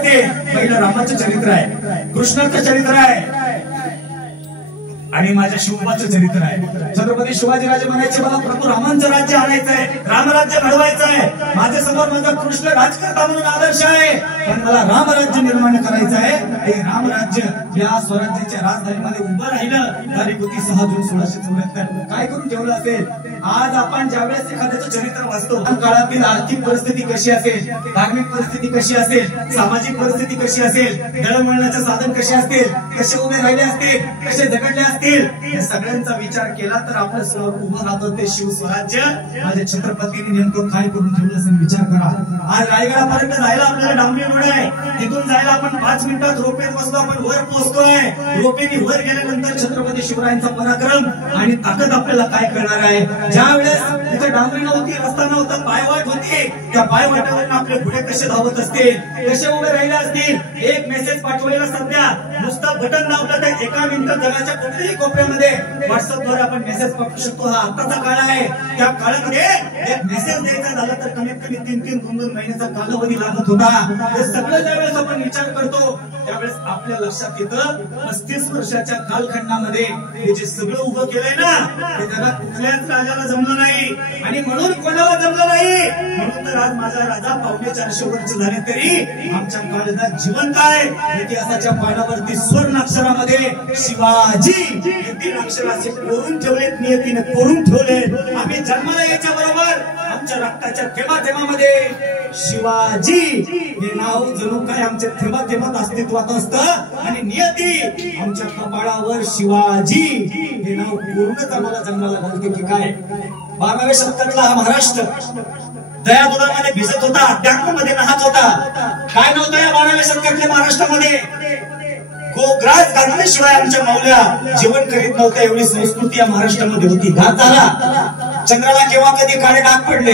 पहिलं रामाचं चरित्र आहे, कृष्णाचं चरित्र आहे आणि माझ्या शिवबाचं चरित्र आहे। छत्रपती शिवाजीराजे म्हणायचे मला प्रभू रामांचं राज्य आणायचंय, रामराज्य घडवायचं आहे। माझ्या समोर माझा कृष्ण राजकर्ता म्हणून आदर्श आहे, पण मला रामराज्य निर्माण करायचं आहे। हे रामराज्य या स्वराज्याच्या राजधानीमध्ये उभं राहिलं तारीख होती 6 जून 1674। काय करून ठेवलं असेल? आज आपण ज्यावेळेस एखाद्याचं चरित्र वाचतो, काळातील आर्थिक परिस्थिती कशी असेल, धार्मिक परिस्थिती कशी असेल, सामाजिक परिस्थिती कशी असेल, दळणवळणाचे साधन कसे असतील, कसे उभे राहिले असतील, कसे झगडले असतील, या सगळ्यांचा विचार केला तर आपल्या समोर उभं राहतं ते शिवस्वराज्य। माझ्या छत्रपतींनी नेमकं काय करून ठेवलं असेल विचार करा। आज रायगडापर्यंत जायला आपल्याला डांबरी रोड आहे, तिथून जायला आपण 5 मिनिटात रोपेत बसतो, आपण वर पोहोचतोय। रोपेने वर गेल्यानंतर छत्रपती शिवरायांचा पराक्रम आणि ताकद आपल्याला काय करणार आहे। ज्या वेळेस तिथे डांबरी नव्हती, रस्ता नव्हता, पायवाट होती, त्या पायवाटावरून आपले घोडे कसे धावत असतील, कसे उभे राहिले असतील। एक मेसेज पाठवायला सध्या नुसतं बटन दाबलं तर एका मिनिटात जगाच्या कुठल्याही कोपऱ्यामध्ये व्हॉट्सअपद्वारे आपण मेसेज पाठवू शकतो। हा आताचा काळ आहे, त्या काळामध्ये एक मेसेज द्यायचा झाला तर कमीत कमी 3-2 महिन्याचा कालावधी लागत होता। हे सगळं ज्यावेळेस आपण विचार करतो त्यावेळेस आपल्या लक्षात येतं 35 वर्षाच्या कालखंडामध्ये हे जे सगळं उभं केलंय ना, ते जगात कुठल्याच राजाला जमलं नाही आणि म्हणून कोणाला जमलं नाही। म्हणून तर आज माझा राजा 450 वर्ष झाले तरी आमच्या काळजात जिवंत आहे। इतिहासाच्या पानावरती स्वर्ण अक्षरामध्ये शिवाजी 3 अक्षराचे कोरून ठेवलेत, नियतीने कोरून ठेवले। आम्ही जन्माला यायच्या बरोबर आमच्या रक्ताच्या थेंबाथेंबामध्ये शिवाजी हे नाव जणू काय आमच्या थेंबाथेंबात अस्तित्वात असतं आणि नियती आमच्या कपाळावर शिवाजी हे नाव कोरूनच आम्हाला जन्माला घालते की काय। 12व्या शतकातला हा महाराष्ट्र दया दुधामध्ये भिजत होता, डॅममध्ये नाहत होता। काय नव्हतं या 12व्या शतकातल्या महाराष्ट्रामध्ये? गोग्रास घातल्याशिवाय आमच्या माऊल्या जीवन करीत नव्हत्या, एवढी संस्कृती या महाराष्ट्रामध्ये होती। घात झाला, चंद्राला केव्हा कधी काळे डाग पडले।